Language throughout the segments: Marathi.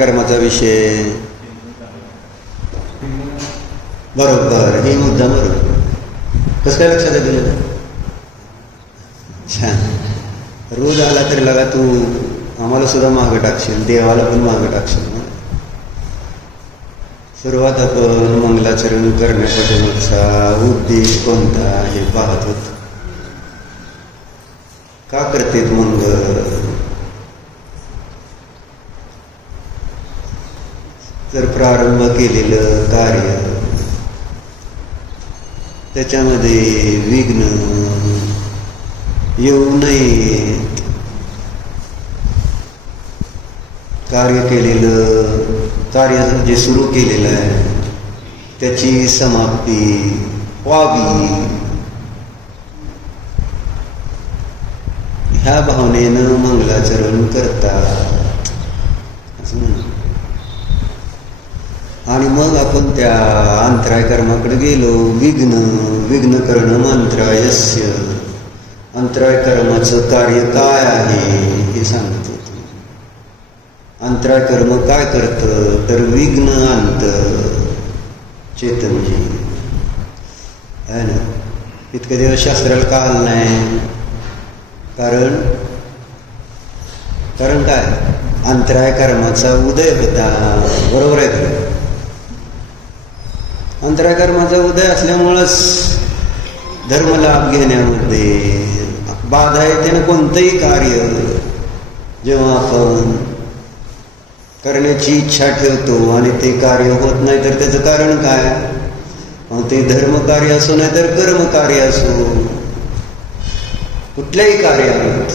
कर्माचा विषय बरोबर, हे मुद्दा बरोबर. कसं काय लक्षात येतं? छान. रोज आला तरी लगा तू आम्हाला सुद्धा मागं टाकशील, देवाला पण मागं टाकशील ना. सुरुवात आपण मंगलाचरण करण्यापासूनचा उद्देश कोणता हे पाहत होतो. का करतेत मंगल? तर प्रारंभ केलेलं कार्य त्याच्यामध्ये विघ्न येऊ नये. कार्य केलेलं कार्य जे सुरू केलेलं आहे त्याची समाप्ती व्हावी ह्या भावनेनं मंगलाचरण करतात असं म्हणतात. आणि मग आपण त्या अंतराय कर्माकडे गेलो. विघ्न करणं मंत्रायस्य. अंतराय कर्माचं कार्य काय आहे हे सांगत होतो. अंतराय कर्म काय करतं तर विघ्न आणतं चेतनजी आहे ना. इतके दिवस शास्त्राला का आलं नाही? कारण काय? अंतराय कर्माचा उदय होता. बरोबर आहे का? अंतराय कर्माचा उदय असल्यामुळंच धर्मलाभ घेण्यामध्ये बाधा येते ना. कोणतंही कार्य जेव्हा आपण करण्याची इच्छा ठेवतो आणि ते कार्य होत नाही तर त्याचं कारण काय? मग ते धर्मकार्य असो नाही तर कर्मकार्य असो, कुठल्याही कार्यात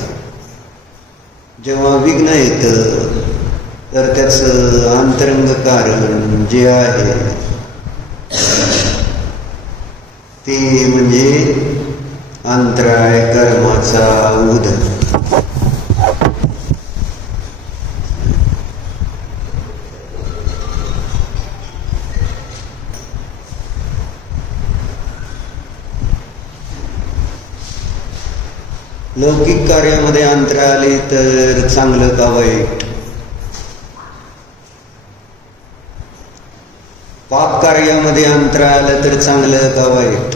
जेव्हा विघ्न येतं तर त्याचं अंतरंग कारण जे आहे ते म्हणजे अंतराय कर्माचा उदय. लौकिक कार्यामध्ये अंतराय आले तर चांगलं का वाईट? पाप कार्यामध्ये अंतराय आलं तर चांगलं का वाईट?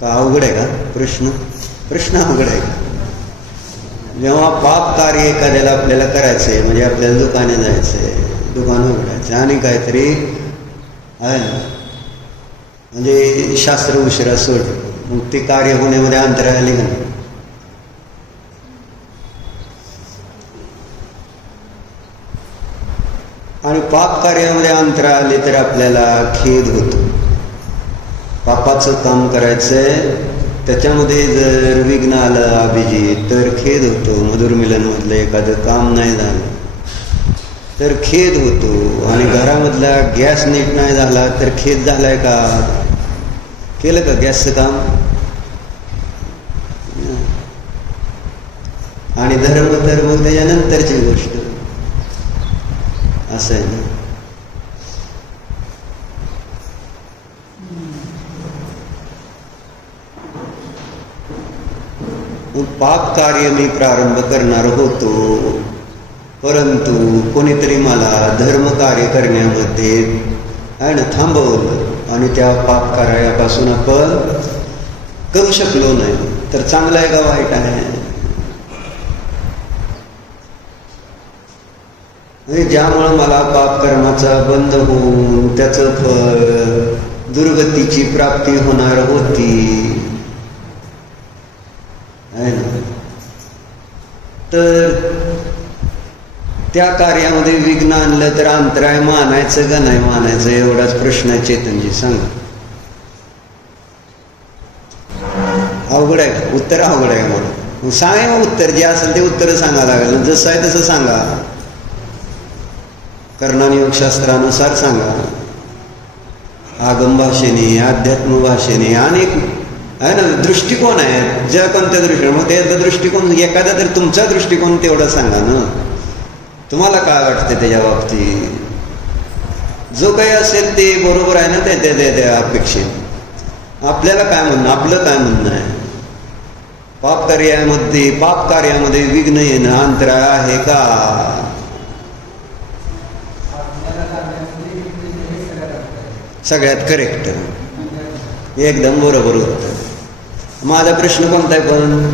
का अवघड आहे का प्रश्न अवघड आहे का? जेव्हा पाप कार्य एखाद्याला आपल्याला करायचंय म्हणजे आपल्याला दुकाने जायचंय, दुकान उघडायचं आणि काहीतरी आहे ना म्हणजे शास्त्र उशिरा सोड, मग ते कार्य होण्यामध्ये अंतराय आली का नाही? आणि पाप कार्यामध्ये अंतराय आले तर आपल्याला खेद होतो. पापाचं काम करायचंय त्याच्यामध्ये जर विघ्न आलं अभिजित तर खेद होतो. मधुर मिलनमधलं एखादं काम नाही झालं तर खेद होतो. आणि घरामधला गॅस नीट नाही झाला तर खेद झालाय का? केलं का गॅसचं काम? आणि धर्म तर मग त्याच्यानंतरची गोष्ट असं आहे ना. पाप कार्य मी प्रारंभ करणार होतो, परंतु कोणीतरी मला धर्म कार्य करण्यामध्ये आणि थांबवलं आणि त्या पाप कार्यापासून आपण करू शकलो नाही. तर चांगलं आहे का वाईट आहे? ज्यामुळं मला पाप कर्माचा बंध होऊन त्याचं फळ दुर्गतीची प्राप्ती होणार होती आहे ना. तर त्या कार्यामध्ये विघ्न आणलं तर अंतराय मानायचं का नाही मानायचं एवढाच प्रश्न आहे. चेतनजी सांगा. अवघड आहे का? उत्तर अवघड आहे मला सांगा. उत्तर जे असेल ते उत्तर सांगा लागेल. जसं आहे तसं सांगा. कर्णानियोगशास्त्रानुसार सांगा. आगम भाषेने, अध्यात्म भाषेने अनेक आहे ना दृष्टिकोन आहे. ज्या कोणत्या दृष्टिकोन मग त्याचा दृष्टिकोन एखादा तर तुमचा दृष्टिकोन तेवढा सांगा ना. तुम्हाला काय वाटतं त्याच्या बाबतीत? जो काही असेल ते बरोबर आहे ना. त्या अपेक्षित आपल्याला काय म्हणणं, आपलं काय म्हणणं आहे? पाप कार्यामध्ये विघ्न येणं अंतराय आहे का? सगळ्यात करेक्ट, एकदम बरोबर उत्तर. माझा प्रश्न कोणता आहे? पण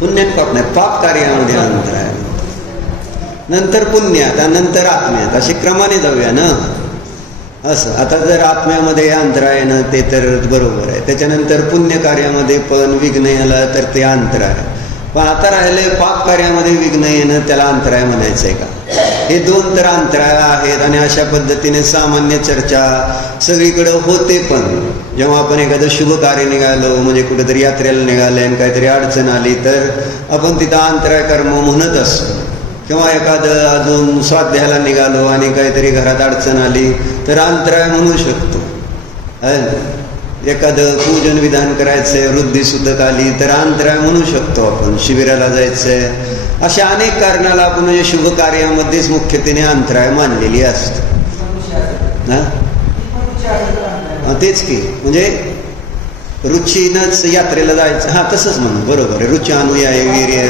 पुण्यात पाप नाही, पाप कार्यामध्ये अंतर आहे. नंतर पुण्यात, नंतर आत्म्यात, अशी क्रमाने जाऊया ना. असं आता जर आत्म्यामध्ये अंतर आहे ना ते तर बरोबर आहे. त्याच्यानंतर पुण्य कार्यामध्ये पण विघ्न आलं तर ते अंतर आहे. पण आता राहिले पाप कार्यामध्ये विघ्न येणं, त्याला अंतराय म्हणायचं आहे का? हे दोन तर अंतराय आहेत. आणि अशा पद्धतीने सामान्य चर्चा सगळीकडे होते. पण जेव्हा आपण एखादं शुभ कार्य निघालो, म्हणजे कुठेतरी यात्रेला निघाले आणि काहीतरी अडचण आली तर आपण तिथं अंतराय कर्म म्हणत असतो. किंवा एखादं अजून स्वाध्यायाला निघालो आणि काहीतरी घरात अडचण आली तर अंतराय म्हणू शकतो. एखादं पूजन विधान करायचंय, वृद्धिसुतक आली तर अंतराय म्हणू शकतो आपण. शिबिराला जायचंय, अशा अनेक कारणाला आपण म्हणजे शुभ कार्यामध्येच मुख्यतेने अंतराय मानलेली असते. तेच की म्हणजे रुचीनंच यात्रेला जायचं. हा तसंच म्हणून बरोबर आहे. रुची अनुया वीर्य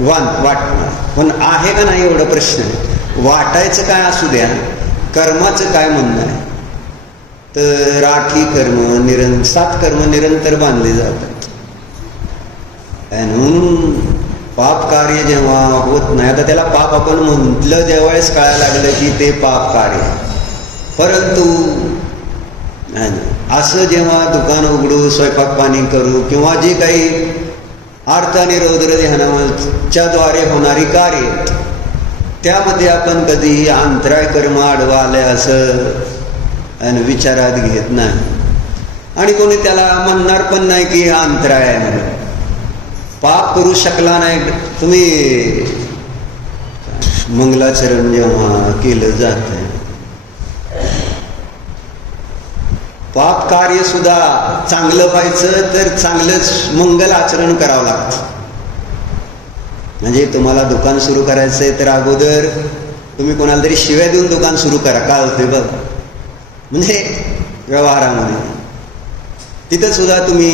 वाटणार पण आहे का नाही एवढा प्रश्न आहे. वाटायचं काय असू द्या, कर्माचं काय म्हणणं आहे? तर 8 कर्म 7 कर्म निरंतर बांधले जातात. म्हणून पाप कार्य जेव्हा होत नाही, आता त्याला पाप आपण म्हटलं ज्यावेळेस कळायला लागलं की ते पाप कार्य. परंतु असं जेव्हा दुकान उघडू, स्वयंपाक पाणी करू किंवा जे काही अर्थ आणि रौद्र ध्यानाच्या द्वारे होणारी कार्य, त्यामध्ये आपण कधी अंतराय कर्म आडवा आलंय असं विचारात घेत नाही. आणि कोणी त्याला म्हणणार पण नाही की हा अंतराय आहे म्हणून. पाप करू शकला नाही. तुम्ही मंगलाचरण जेव्हा केलं जात आहे, पाप कार्य सुद्धा चांगलं व्हायचं तर चांगलंच मंगल आचरण करावं लागतं. म्हणजे तुम्हाला दुकान सुरू करायचंय तर अगोदर तुम्ही कोणाला तरी शिव्या देऊन दुकान सुरू करा. काय होते बघ, म्हणजे व्यवहारामध्ये तिथं सुद्धा तुम्ही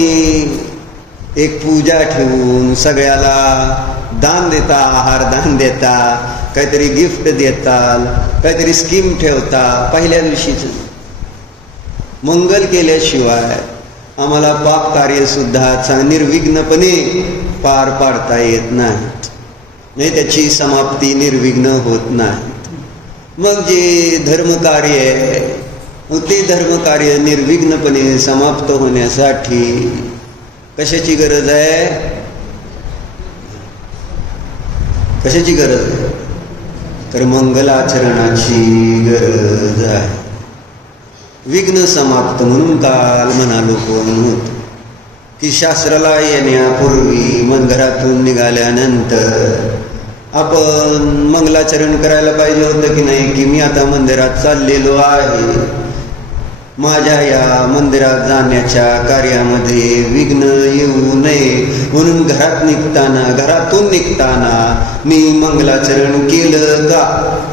एक पूजा ठेवून सगळ्याला दान देता, आहार दान देता, काहीतरी गिफ्ट देता, काहीतरी स्कीम ठेवता. पहिल्या दिवशीच मंगल केल्याशिवाय आम्हाला पाप कार्य सुद्धा निर्विघ्नपणे पार पाडता येत नाही. त्याची समाप्ती निर्विघ्न होत नाही. मग जे धर्मकार्य आहे, मग ते धर्मकार्य निर्विघ्नपणे समाप्त होण्यासाठी कशाची गरज आहे? कशाची गरज आहे? तर मंगलाचरणाची गरज आहे. विघ्न समाप्त म्हणून काल म्हणालो पण होत की शास्त्राला येण्यापूर्वी मग घरातून निघाल्यानंतर आपण मंगलाचरण करायला पाहिजे होतं की नाही, की मी आता मंदिरात चाललेलो आहे, माझ्या या मंदिरात जाण्याच्या कार्यामध्ये विघ्न येऊ नये म्हणून घरातून निघताना मी मंगलाचरण केलं का?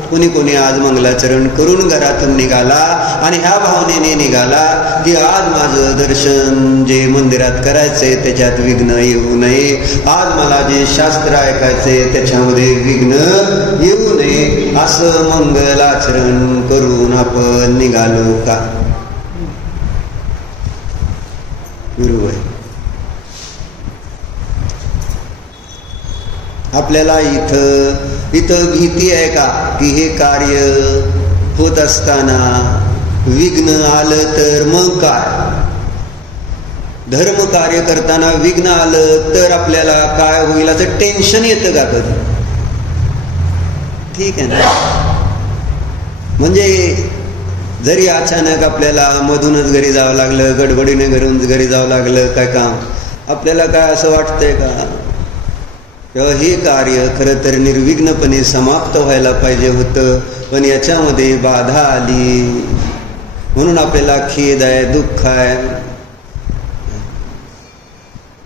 कोणी आज मंगलाचरण करून घरातून निघाला आणि ह्या भावनेने निघाला की आज माझं दर्शन जे मंदिरात करायचंय त्याच्यात विघ्न येऊ नये, आज मला जे शास्त्र ऐकायचंय त्याच्यामध्ये विघ्न येऊ नये, असं मंगलाचरण करून आपण निघालो का? बरोबर. आपल्याला इथं भीती आहे का की हे कार्य होत असताना विघ्न आलं तर मग काय? धर्म कार्य करताना विघ्न आलं तर आपल्याला काय होईल असं टेन्शन येतं का कधी? ठीक आहे ना. म्हणजे जरी अचानक आपल्याला मधूनच घरी जावं लागलं, गडबडीने घरी जावं लागलं काय काम, आपल्याला काय असं वाटतंय का किंवा हे कार्य खरं तर निर्विघ्नपणे समाप्त व्हायला पाहिजे होतं, पण याच्यामध्ये बाधा आली म्हणून आपल्याला खेद आहे, दुःख आहे?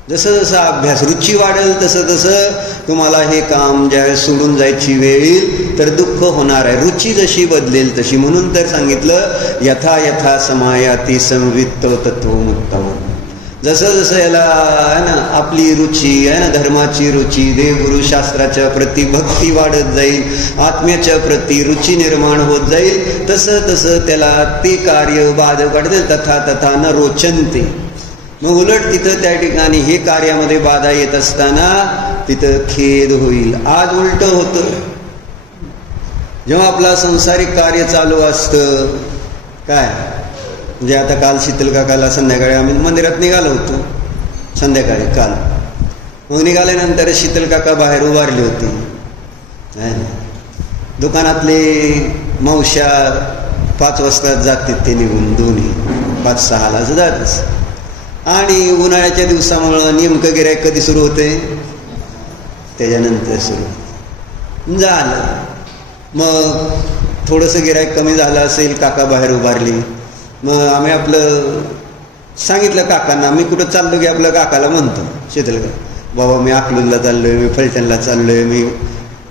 जसं जसं अभ्यास रुची वाढेल तसं तुम्हाला हे काम ज्यावेळेस सोडून जायची वेळ येईल तर दुःख होणार आहे. रुची जशी बदलेल तशी. म्हणून तर सांगितलं यथा यथा समायाती संवित्त तत्वमुत्तम. जसं जसं याला आहे ना आपली रुची आहे ना, धर्माची रुची, देवगुरु शास्त्राच्या प्रती भक्ती वाढत जाईल, आत्म्याच्या प्रती रुची निर्माण होत जाईल, तसं तसं त्याला ते कार्य बाधक वाटते. तथा तथा न रोचनते. मग उलट तिथं त्या ठिकाणी हे कार्यामध्ये बाधा येत असताना तिथं खेद होईल. आज उलट होतं. जेव्हा आपला संसारिक कार्य चालू असतं काय, म्हणजे आता काल शीतल काकाला संध्याकाळी आम्ही मंदिरात निघालो होतो संध्याकाळी काल. मग निघाल्यानंतर शीतल काका बाहेर उभारली होती. दुकानातले मावश्या 5 वाजता जातात ते निघून, दोन्ही 5-6ला असं जातच. आणि उन्हाळ्याच्या दिवसामुळं नेमकं गिऱ्हाईक कधी सुरू होते? त्याच्यानंतर सुरू झालं. मग थोडंसं गिऱ्हाईक कमी झालं असेल, काका बाहेर उभारली. मग आम्ही आपलं सांगितलं काकांना, मी कुठं चाललो की आपलं काकाला म्हणतो शीतल का, बाबा मी अकलूजला चाललोय, मी फलटणला चाललोय, मी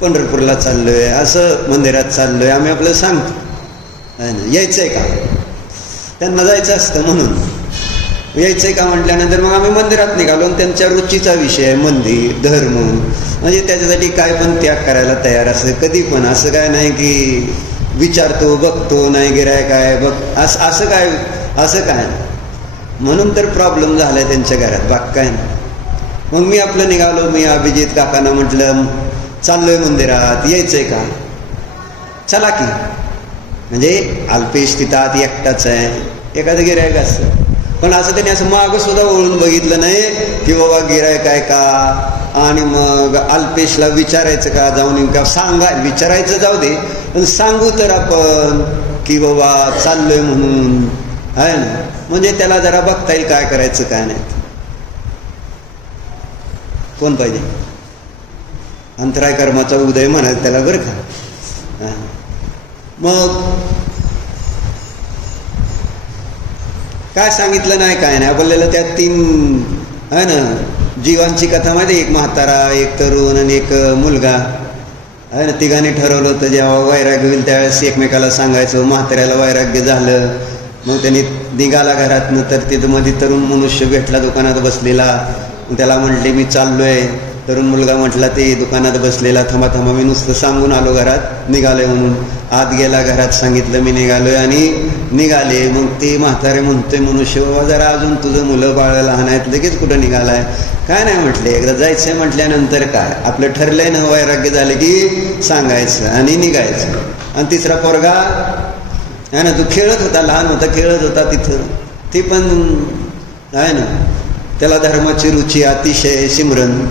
पंढरपूरला चाललोय, असं मंदिरात चाललोय. आम्ही आपलं सांगतो यायचंय का, त्यांना जायचं असतं म्हणून यायचंय का म्हटल्यानंतर मग आम्ही मंदिरात निघालो. आणि त्यांच्या रुचीचा विषय मंदिर, धर्म, म्हणजे त्याच्यासाठी काय पण त्याग करायला तयार असतं कधी पण. असं काय नाही की विचारतो बघतो नाही गिऱ्हाईक आहे बघ असं काय. म्हणून तर प्रॉब्लेम झालाय त्यांच्या घरात, बाग काय नाही. मग मी आपलं निघालो. मी अभिजित काकांना म्हटलं चाललोय मंदिरात, यायचंय का? चला की. म्हणजे अल्पेश तिथं आत एकटाच आहे, एखादं गिऱ्हाईक असतं. पण असं त्यांनी असं मागं सुद्धा वळून बघितलं नाही की बाबा गिऱ्हाईक आहे का, आणि मग अल्पेशला विचारायचं का जाऊन, का विचारायचं जाऊ दे, पण सांगू तर आपण की बाबा चाललोय म्हणून, आहे ना. म्हणजे त्याला जरा बघता येईल काय करायचं काय नाही. कोण पाहिजे? अंतराय कर्माचा उदय म्हणाल त्याला बरं का. मग काय सांगितलं नाही काय नाही. आपल्याला त्या 3 आहे ना जीवांची कथा माहिती, एक म्हातारा, एक तरुण आणि एक मुलगा आहे ना. तिघांनी ठरवलं होतं जेव्हा वैराग्य होईल त्यावेळेस एकमेकाला सांगायचं. म्हाताऱ्याला वैराग्य झालं, मग त्यांनी निघाला घरातनं, तर तिथं मध्ये तरुण मनुष्य भेटला दुकानात बसलेला. त्याला म्हटले मी चाललोय. तरुण मुलगा म्हटला ते दुकानात बसलेला, थांबा मी नुसतं सांगून आलो घरात निघालोय म्हणून. आत गेला, घरात सांगितलं मी निघालोय आणि निघाले. मग ते म्हातारे म्हणतोय मनुष्य, बाबा जरा अजून तुझं मुलं बाळ लहान आहेत, लगेच कुठं निघालाय? काय नाही म्हटले, एकदा जायचंय म्हटल्यानंतर काय आपलं ठरलंय ना, वैराग्य झालं की सांगायचं आणि निघायचं. आणि तिसरा पोरगा आहे ना, तो खेळत होता, लहान होता, खेळत होता तिथं. ते पण आहे ना, त्याला धर्माची रुची अतिशय सिमरन.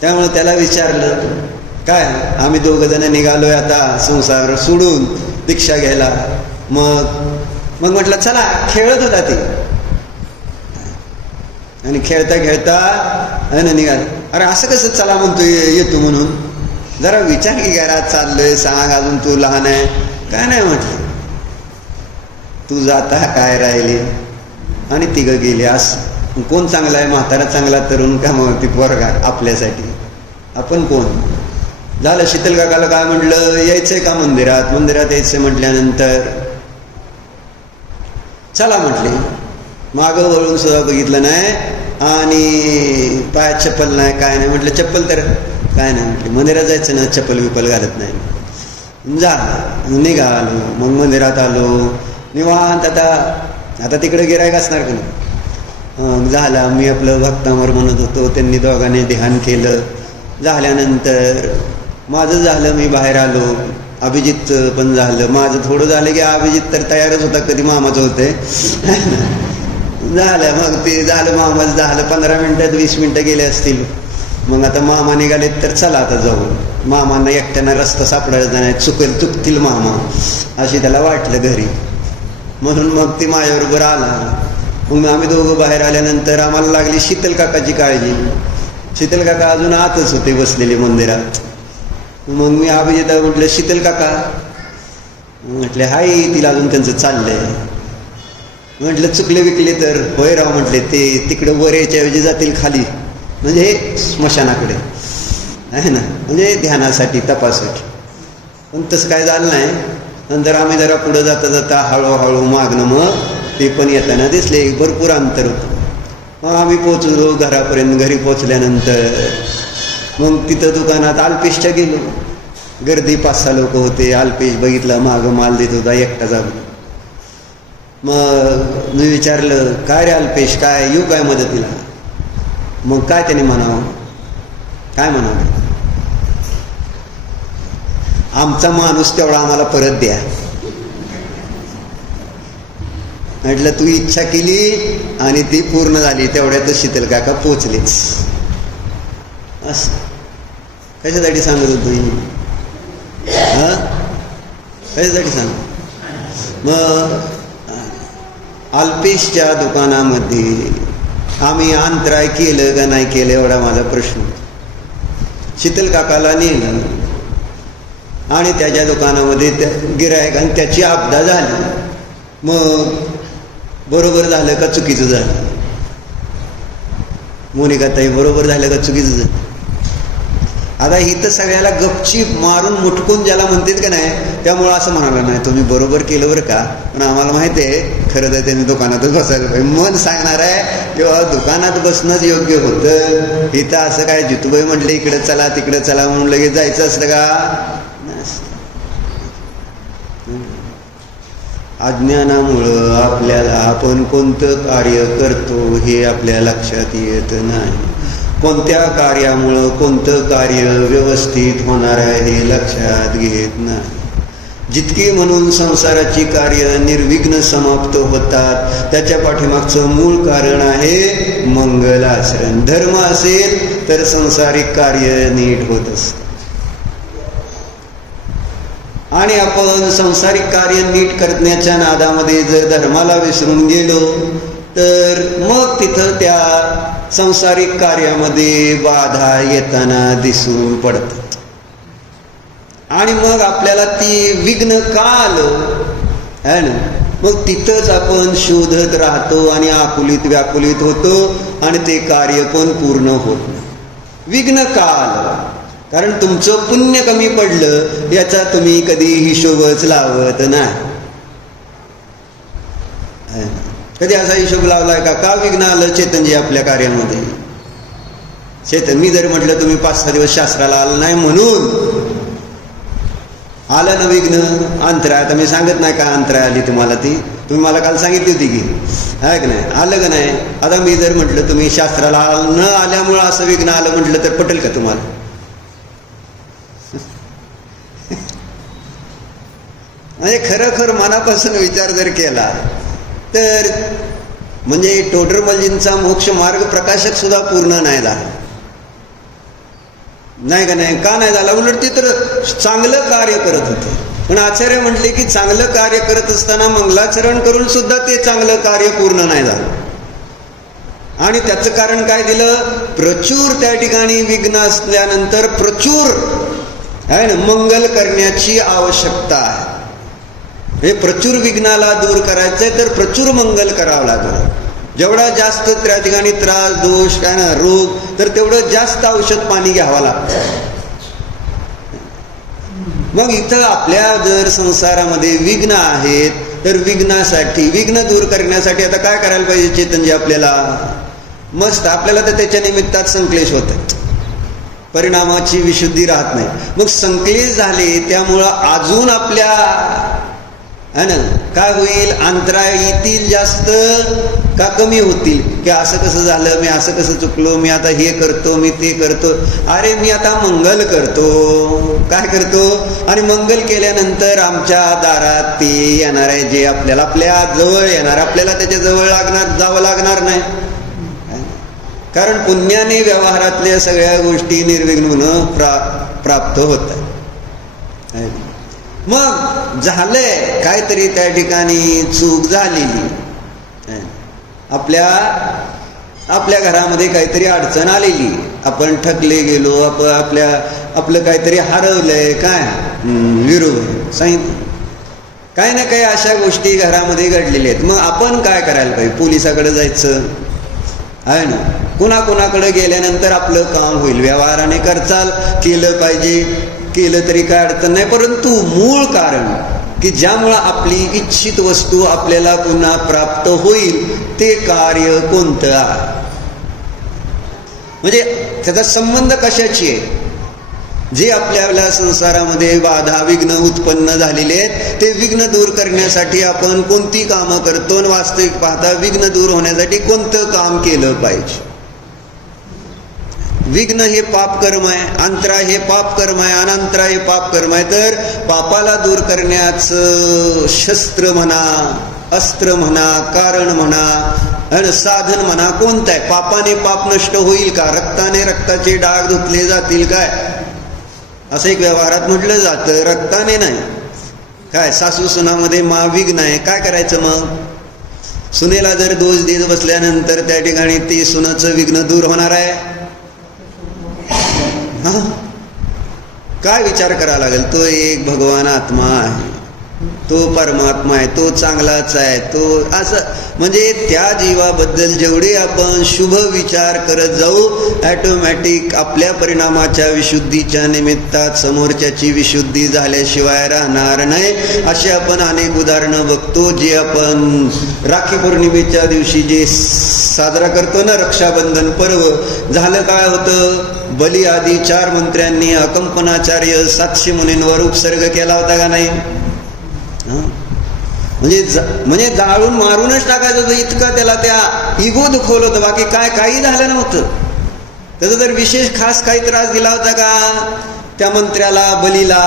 त्यामुळे त्याला विचारलं काय, आम्ही 2 जण निघालोय आता संसार सोडून दीक्षा घ्यायला. मग मग म्हटलं चला, खेळत होता ती, आणि खेळता खेळता निघाल. अरे असं कसं चला म्हणतोय येतो म्हणून, जरा विचार की घरात चाललोय, सांग, अजून तू लहान आहे. काय नाही म्हटलं, तू जाता काय राहिले, आणि तिघं गेले. असं कोण चांगला आहे, म्हातारा चांगला, तरुण का मग ती पोरगा आपल्यासाठी, आपण कोण. झालं. शीतल काकाला काय म्हटलं, यायचंय का मंदिरात, मंदिरात यायचं म्हटल्यानंतर चला म्हटले. मागं वळून सुद्धा बघितलं नाही, आणि पायात चप्पल नाही, काय नाही. म्हटलं चप्पल तर काय नाही, म्हटले मंदिरात जायचं ना, चप्पल बिप्पल घालत नाही. जा, निघालो. मग मंदिरात आलो निवांत. आता तिकडे गिरायक असणार का नाही. झाला. मी आपलं भक्तामर म्हणत होतो, त्यांनी दोघांनी ध्यान केलं. झाल्यानंतर माझं झालं, मी बाहेर आलो. अभिजित पण झालं. माझं थोडं झालं की अभिजित तर तयारच होता, कधी मामाचं होते. झालं. मग ते झालं, मामाचं झालं. 15 मिनिटात 20 मिनिटं गेले असतील. मग आता मामा निघालेत, तर चला आता जाऊ. मामांना एकट्यानं रस्ता सापडायचा नाही, चुकतील मामा, अशी त्याला वाटलं घरी. म्हणून मग ती माझ्याबरोबर आला. मग आम्ही दोघं बाहेर आल्यानंतर आम्हाला लागली शीतल काकाची काळजी. शीतल काका अजून आतच होते बसलेले मंदिरात. मग मी अभिजिता म्हटलं, शीतल काका, म्हटले हाय. तिला अजून त्यांचं चाललंय. म्हटलं चुकले विकले तर होय राव, म्हटले ते तिकडे वर यायच्याऐवजी जातील खाली, म्हणजे स्मशानाकडे आहे ना, म्हणजे ध्यानासाठी, तपासाठी. पण तसं काय झालं नाही. नंतर आम्ही जरा पुढं जाता जाता हळूहळू मागणं मग ते पण येताना दिसले. भरपूर अंतर होतं. मग आम्ही पोचलो घरापर्यंत. घरी पोचल्यानंतर मग तिथं दुकानात अल्पेशच्या गेलो. गर्दी 5-6 लोक होते. अल्पेश बघितलं, मागं माल देत होता, एकटा जाऊ. मग मी विचारलं, काय रे अल्पेश, काय येऊ काय मदतीला. मग काय त्याने म्हणावं, काय म्हणावं, आमचा माणूस तेवढा आम्हाला परत द्या. म्हटलं तू इच्छा केली आणि ती पूर्ण झाली, तेवढ्यातच शीतल काका पोचलेच. असं कशासाठी सांगत होतो मी, कशासाठी सांग. मग अल्पेशच्या दुकानामध्ये आम्ही अंतराय केलं का नाही केलं एवढा माझा प्रश्न. शीतल काकाला नेलं आणि त्याच्या दुकानामध्ये गिऱ्हाईक आणि त्याची आपदा झाली. मग बरोबर झालं का चुकीचं झालं, मोनिकाताई, बरोबर झालं का चुकीचं झालं. आता इथं सगळ्याला गपचीप मारून मुटकून ज्याला म्हणतात का नाही, त्यामुळं असं म्हणाला नाही तुम्ही बरोबर केलं बरं का, पण आम्हाला माहिती आहे खरं तर त्यांनी दुकानातच बसायला पाहिजे. मन सांगणार आहे किंवा दुकानात बसणंच योग्य होतं. इथं असं काय जितूबाई म्हटलं इकडे चला तिकडे चला म्हणून लगेच जायचं असतं का. अज्ञानामुळं आपल्याला आपण कोणतं कार्य करतो हे आपल्या लक्षात येत नाही. कोणत्या कार्यामुळं कोणतं कार्य व्यवस्थित होणार आहे हे लक्षात घेत नाही. जितकी म्हणून संसाराची कार्य निर्विघ्न समाप्त होतात त्याच्या पाठीमागचं मूळ कारण आहे मंगल आचरण. धर्म असेल तर संसारिक कार्य नीट होत असतं. आणि आपण संसारिक कार्य नीट करण्याच्या नादामध्ये जर धर्माला विसरून गेलो तर मग तिथं त्या संसारिक कार्यामध्ये बाधा येताना दिसून पडतात. आणि मग आपल्याला ती विघ्न का आलं आहे ना, मग तिथंच आपण शोधत राहतो आणि आकुलित व्याकुलित होतो आणि ते कार्य पण पूर्ण होत नाही. विघ्न का आलं, कारण तुमचं पुण्य कमी पडलं याचा तुम्ही कधी हिशोबच लावत नाही. कधी असा हिशोब लावलाय का विघ्न आलं चेतनजी आपल्या कार्यामध्ये. चेतन, मी जर म्हटलं तुम्ही 5-6 दिवस शास्त्राला आलं नाही म्हणून आलं ना विघ्न, अंतराय. आता मी सांगत नाही का अंतराय आली तुम्हाला, ती तुम्ही मला काल सांगितली होती की आहे का नाही, आलं का नाही. आता मी जर म्हटलं तुम्ही शास्त्राला न आल्यामुळं असं विघ्न आलं म्हटलं तर पटेल का तुम्हाला. म्हणजे खरं मनापासून विचार जर केला तर म्हणजे टोडरमलजींचा मोक्ष मार्ग प्रकाशक सुद्धा पूर्ण नाही झाला. नाही का नाही, का नाही झाला, उलट ते तर चांगलं कार्य करत होते. पण आचार्य म्हटले की चांगलं कार्य करत असताना मंगलाचरण करून सुद्धा ते चांगलं कार्य पूर्ण नाही झालं. आणि त्याचं कारण काय दिलं? प्रचूर त्या ठिकाणी विघ्न असल्यानंतर प्रचूर आहे ना मंगल करण्याची आवश्यकता आहे. हे प्रचूर विघ्नाला दूर करायचंय तर प्रचूर मंगल करावं लागलं. जेवढा जास्त त्या ठिकाणी त्रास दोष काय ना रोग, तर तेवढं जास्त औषध पाणी घ्यावं लागतं. मग इथं आपल्या जर संसारामध्ये विघ्न आहेत, तर विघ्नासाठी विघ्न दूर करण्यासाठी आता काय करायला पाहिजे चेतनजी? आपल्याला मस्त आपल्याला तर त्याच्या निमित्तात संक्लेश होत आहेत, परिणामाची विशुद्धी राहत नाही. मग संक्लेश झाले त्यामुळं अजून आपल्या है ना काय होईल? अंतराय येतील जास्त का कमी होतील? की असं कसं झालं, मी असं कसं चुकलो, मी आता हे करतो, मी ते करतो. अरे मी आता मंगल करतो. काय करतो? आणि मंगल केल्यानंतर आमच्या दारात ते येणार आहे जे आपल्याला आपल्या जवळ येणार, आपल्याला त्याच्या जवळ जावं लागणार नाही. कारण पुण्याने व्यवहारातल्या सगळ्या गोष्टी निर्विघ्न प्राप्त होतात. मग झालंय काहीतरी त्या ठिकाणी चूक झालेली, आपल्या घरामध्ये काहीतरी अडचण आलेली, आपण ठकले गेलो, आपलं काहीतरी हरवलंय, काय विरोध सांगितलं, काही ना काही अशा गोष्टी घरामध्ये घडलेल्या आहेत. मग आपण काय करायला पाहिजे? पोलिसाकडे जायचं आहे ना. कुणाकडे गेल्यानंतर आपलं काम होईल, व्यवहाराने करचाल केलं पाहिजे, केलं तरी काय अडचण नाही. परंतु मूळ कारण की ज्यामुळं आपली इच्छित वस्तू आपल्याला पुन्हा प्राप्त होईल ते कार्य कोणतं आहे? म्हणजे त्याचा संबंध कशाची आहे? जे आपल्याला संसारामध्ये बाधा विघ्न उत्पन्न झालेले आहेत ते विघ्न दूर करण्यासाठी आपण कोणती कामं करतो, आणि वास्तविक पाहता विघ्न दूर होण्यासाठी कोणतं काम केलं पाहिजे? विघ्न हे पाप कर्म आहे, अंतराय हे पाप कर्म आहे, अनंतराय हे पाप कर्म आहे. तर पापाला दूर करण्याचं शस्त्र म्हणा, अस्त्र म्हणा, कारण म्हणा आणि साधन म्हणा कोणतं आहे? पापाने पाप नष्ट होईल का? रक्ताने रक्ताचे डाग धुतले जातील काय? असं एक व्यवहारात म्हटलं जातं, रक्ताने नाही. काय सासू सुनामध्ये महाविघ्न आहे, काय करायचं? मग सुनेला जर दोष देत बसल्यानंतर त्या ठिकाणी ते सुनाचं विघ्न दूर होणार आहे? काय विचार करावा लागेल? तो एक भगवान आत्मा आहे, तो परमात्मा आहे, तो चांगलाच आहे, तो असं म्हणजे त्या जीवाबद्दल जेवढे आपण शुभ विचार करत जाऊ ॲटोमॅटिक आपल्या परिणामाच्या विशुद्धीच्या निमित्तात समोरच्याची विशुद्धी झाल्याशिवाय राहणार नाही. असे आपण अनेक उदाहरणं बघतो. जे आपण राखी पौर्णिमेच्या दिवशी जे साजरा करतो ना, रक्षाबंधन पर्व, झालं काय होतं? बली आदी 4 मंत्र्यांनी अकंपनाचार्य 700 मुनींवर उपसर्ग केला होता का नाही? म्हणजे जाळून मारूनच टाकायचं होतं, इतकं त्याला त्या इगो दुखवलं होतं. बाकी काही झालं नव्हतं. त्याचा तर विशेष खास काही त्रास दिला होता का त्या मंत्र्याला, बलीला?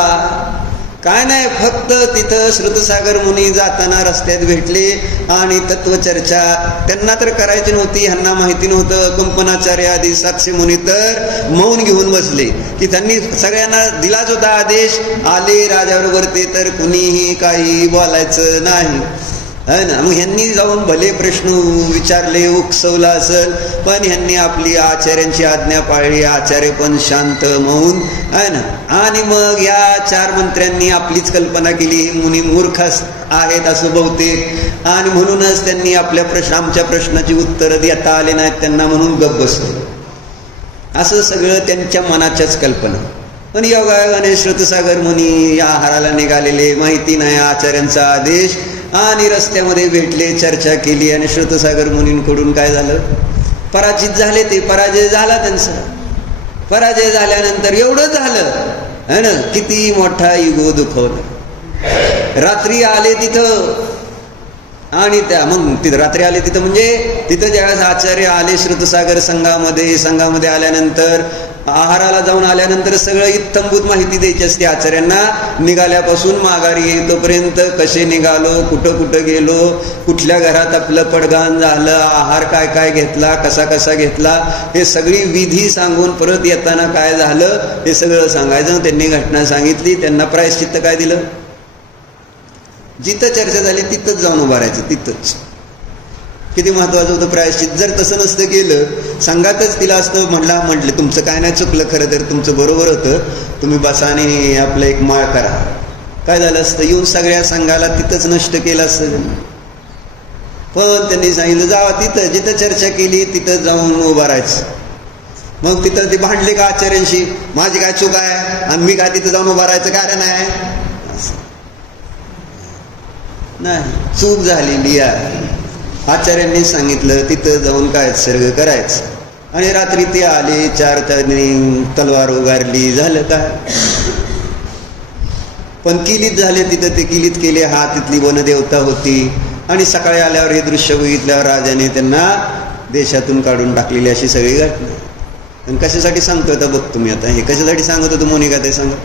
काय नाही, फक्त तिथं श्रुतसागर मुनी जाताना रस्त्यात भेटले आणि तत्वचर्चा त्यांना तर करायची नव्हती, ह्यांना माहिती नव्हतं. कंपनाचार्य आधी 700 मुनी तर मौन घेऊन बसले की त्यांनी सगळ्यांना दिलाच होता आदेश, आले राजाबरोबर ते तर कुणीही काही बोलायचं नाही, है ना. मग ह्यांनी जाऊन भले प्रश्न विचारले, उकसवला असेल, पण ह्यांनी आपली आचार्यांची आज्ञा पाळली. आचार्य पण शांत मौन आहे ना. आणि मग या 4 मंत्र्यांनी आपलीच कल्पना केली, मुनी मूर्ख आहेत असं बहुतेक, आणि म्हणूनच त्यांनी आमच्या प्रश्नाची उत्तरं देता आले नाहीत त्यांना, म्हणून गप्प बसले. असं सगळं त्यांच्या मनाच्याच कल्पना. पण योगायोगाने श्रुतसागर मुनी या आहाराला निघालेले, माहिती नाही आचार्यांचा आदेश, आणि रस्त्यामध्ये भेटले, चर्चा केली, आणि श्रुतसागर मुनींकडून काय झालं? पराजित झाले. ते पराजय झाला त्यांचा. पराजय झाल्यानंतर एवढं झालं है ना, किती मोठा इगो दुखवला. रात्री आले तिथं, आणि मग तिथं रात्री आले तिथं म्हणजे तिथं ज्यावेळेस आचार्य आले श्रुतसागर संघामध्ये आल्यानंतर, आहाराला जाऊन आल्यानंतर सगळं इत्थंभूत माहिती द्यायची असते आचार्यांना. निघाल्यापासून माघारी येतोपर्यंत कसे निघालो, कुठं गेलो, कुठल्या घरात आपलं पडगाण झालं, आहार काय घेतला, कसा घेतला, हे सगळी विधी सांगून परत येताना काय झालं हे सगळं सांगायचं. त्यांनी घटना सांगितली. त्यांना प्रायश्चित्त काय दिलं? जिथं चर्चा झाली तिथंच जाऊन उभं राहायचं. तिथंच किती महत्वाचं होतं प्रायश्चित. जर तसं नसतं केलं, संघातच तिला असतं म्हटलं तुमचं काय नाही चुकलं, खरं तर तुमचं बरोबर होतं, तुम्ही बसा आणि आपलं एक माळ करा, काय झालं असतं? येऊन सगळ्या संघाला तिथंच नष्ट केलं असतं. पण त्यांनी सांगितलं जावा तिथं, जिथं चर्चा केली तिथं जाऊन उभं राहायचं. मग तिथं ते भांडले का आचार्यांशी, माझी काय चूक आहे आणि मी काय तिथं जाऊन उभं राहायचं कारण आहे? नाही, चूक झालेली आहे. आचार्यांनी सांगितलं तिथं जाऊन काय सर्ग करायचं. आणि रात्री ते आले, 4 त्यांनी तलवार उगारली, झालं काय? पण किलीत झाले तिथं, ते किलीत केले. हा तिथली वनदेवता होती. आणि सकाळी आल्यावर हे दृश्य बघितल्यावर राजाने त्यांना देशातून काढून टाकलेली अशी सगळी घटना. आणि कशासाठी सांगतोय आता बघ तुम्ही, आता हे कशासाठी सांगत होतो मोनिका ते सांगा.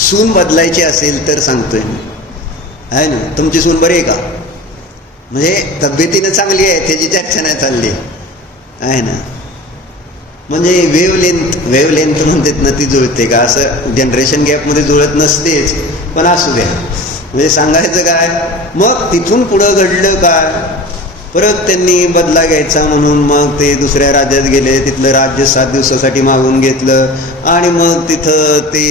सून बदलायची असेल तर सांगतोय मी, आहे ना. तुमची सून बरी आहे का? म्हणजे तब्येतीनं चांगली आहे, त्याची चर्चा नाही चालली, आहे ना. म्हणजे वेवलेंथ म्हणतात ना, ती जुळते का? असं जनरेशन गॅपमध्ये जुळत नसतेच, पण असू द्या. म्हणजे सांगायचं काय, मग तिथून पुढं घडलं काय? परत त्यांनी बदला घ्यायचा म्हणून मग ते दुसऱ्या राज्यात गेले. तिथलं राज्य 7 दिवसासाठी मागून घेतलं. आणि मग तिथं ते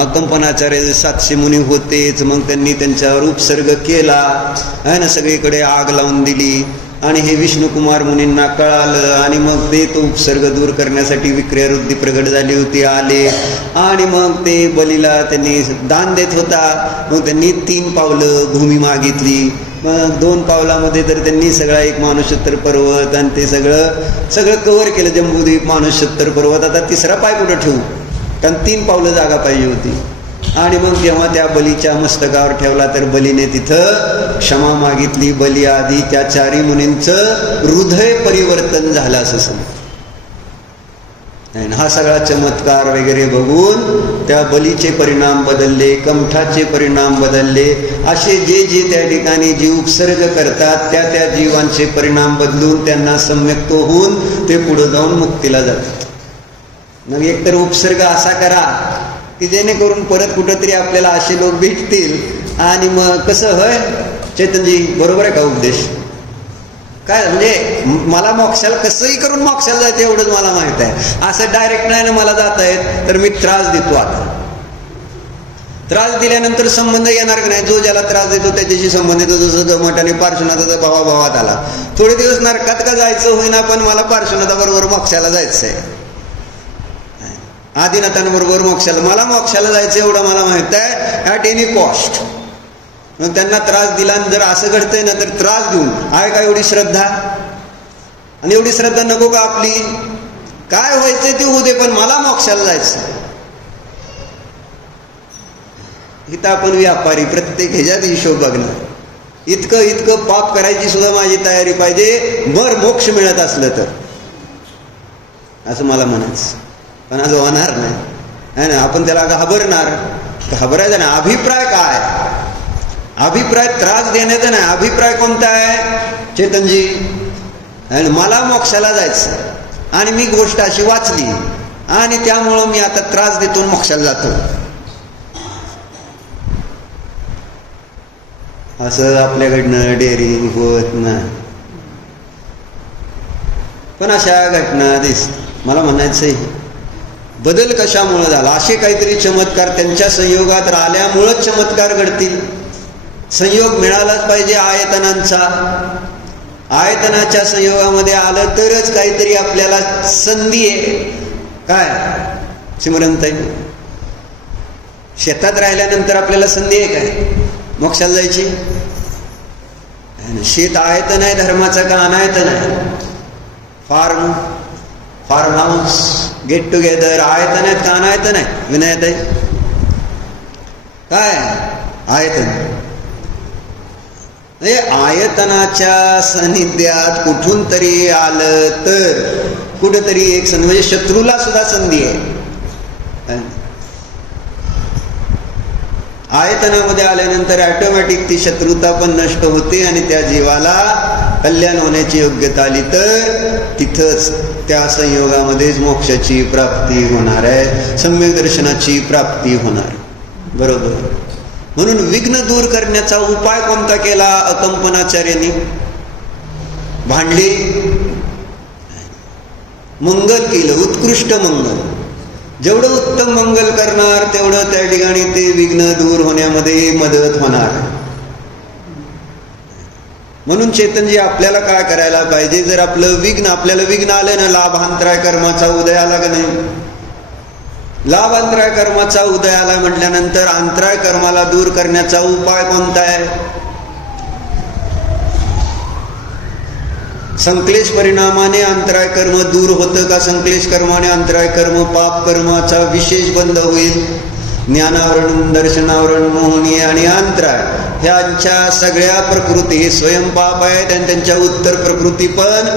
अकंपनाचार्य 700 मुनी होतेच. मग त्यांनी त्यांच्यावर उपसर्ग केला, आहे ना, सगळीकडे आग लावून दिली. आणि हे विष्णुकुमार मुनींना कळालं. आणि मग ते तो उपसर्ग दूर करण्यासाठी विक्रियावृत्ती प्रगट झाली होती, आले. आणि मग ते बलीला त्यांनी दान देत होता. मग त्यांनी 3 पावलं भूमी मागितली. मग 2 पावलामध्ये तर त्यांनी सगळा एक मानुषोत्तर पर्वत आणि ते सगळं कव्हर केलं, जम्बूद्वीप, मानुषोत्तर पर्वत. आता 3रा पाय कुठं ठेवू, कारण 3 पावलं जागा पाहिजे होती. आणि मग जेव्हा त्या बलीच्या मस्तकावर ठेवला तर बलीने तिथं क्षमा मागितली. बली आधी त्या 4 मुनींचं हृदय परिवर्तन झालं असं समज. हा सगळा चमत्कार वगैरे बघून त्या बलीचे परिणाम बदलले, कंठाचे परिणाम बदलले. असे जे जे त्या ठिकाणी जीव उपसर्ग करतात त्या जीवांचे परिणाम बदलून त्यांना सम्यक्त होऊन ते पुढे जाऊन मुक्तीला जातात. मग एकतर उपसर्ग असा करा की जेणेकरून परत कुठंतरी आपल्याला असे लोक भेटतील. आणि मग कसं, होय चैतनजी बरोबर आहे का उपदेश? काय म्हणजे मला मोक्षाला कसंही करून मोक्षाला जायचं एवढंच मला माहित आहे. असं डायरेक्ट नाही ना मला जाता येत, तर मी त्रास देतो. आता त्रास दिल्यानंतर संबंध येणार की नाही? जो ज्याला त्रास देतो त्याच्याशी संबंध येतो. जसं गमट आणि पार्श्वनाथाचा भावाभावात आला. थोडे दिवस नरकात का जायचं होईना, पण मला पार्श्वनाथाबरोबर मोक्षाला जायचंय, आदिनाथांबरोबर मोक्षाला. मला मोक्षाला जायचं एवढं मला माहित आहे, ॲट एनी कॉस्ट. मग त्यांना त्रास दिला. जर असं घडतंय ना, तर त्रास देऊन आहे का एवढी श्रद्धा? आणि एवढी श्रद्धा नको का आपली? काय व्हायचंय ते होऊ दे, पण मला मोक्षाला जायचं. इथं आपण व्यापारी, प्रत्येक ह्याच्यात हिशोब बघणार. इतकं पाप करायची सुद्धा माझी तयारी पाहिजे, बर मोक्ष मिळत असलं तर, असं मला म्हणायचं. पण आज होणार नाही, आहे ना. आपण त्याला घाबरायचं नाही. अभिप्राय काय? अभिप्राय त्रास देण्याचा नाही. अभिप्राय कोणता आहे चेतनजी? मला मोक्षाला जायचं आणि मी गोष्ट अशी वाचली आणि त्यामुळं मी आता त्रास देतो, मोक्षाला जातो. असं आपल्याकडनं डेअरिंग होत नाही. पण अशा घटना दिसत. मला म्हणायचंय बदल कशामुळे झाला? असे काहीतरी चमत्कार त्यांच्या संयोगात राहिल्यामुळंच चमत्कार घडतील. संयोग मिळालाच पाहिजे आयतनांचा. आयतनाच्या संयोगामध्ये आलं तरच काहीतरी आपल्याला संधी आहे. काय सिमरनताई, शेतात राहिल्यानंतर आपल्याला संधी आहे काय मोक्षाला जायची? शेत आयतन आहे धर्माचा का अनायतन आहे? फार्म हाऊस, गेट टुगेदर आयतन आहेत का अनायतन आहे? विनयताई काय आयतन? आयतनाच्या सानिध्यात कुठून तरी आलं तर कुठंतरी एक संधी, म्हणजे शत्रूला सुद्धा संधी आहे. आयतनामध्ये आल्यानंतर ऑटोमॅटिक ती शत्रुता पण नष्ट होते आणि त्या जीवाला कल्याण होण्याची योग्यता आली तर तिथंच त्या संयोगामध्येच मोक्षाची प्राप्ती होणार आहे, सम्यक दर्शनाची प्राप्ती होणार. बरोबर. म्हणून विघ्न दूर करण्याचा उपाय कोणता केला अकंपनाचार्यांनी? भांडले, मंगल केलं, उत्कृष्ट मंगल. जेवढं उत्तम मंगल करणार तेवढं त्या ठिकाणी ते विघ्न दूर होण्यामध्ये मदत होणार. म्हणून चेतनजी आपल्याला काय करायला पाहिजे? जर आपल्याला विघ्न आलं ना, लाभांतराय कर्माचा उदय आला का नाही? लाभांतराय कर्माचा उदय आला म्हटल्यानंतर अंतराय कर्माला दूर करण्याचा उपाय कोणता आहे? संक्लेश परिणामाने अंतराय कर्म दूर होतं का? संक्लेश कर्माने अंतराय कर्म, पाप कर्माचा विशेष बंद होईल. ज्ञानावरण, दर्शनावरण, मोहनी आणि अंतराय ह्यांच्या सगळ्या प्रकृती हे स्वयं पाप आहेत आणि त्यांच्या उत्तर प्रकृती पण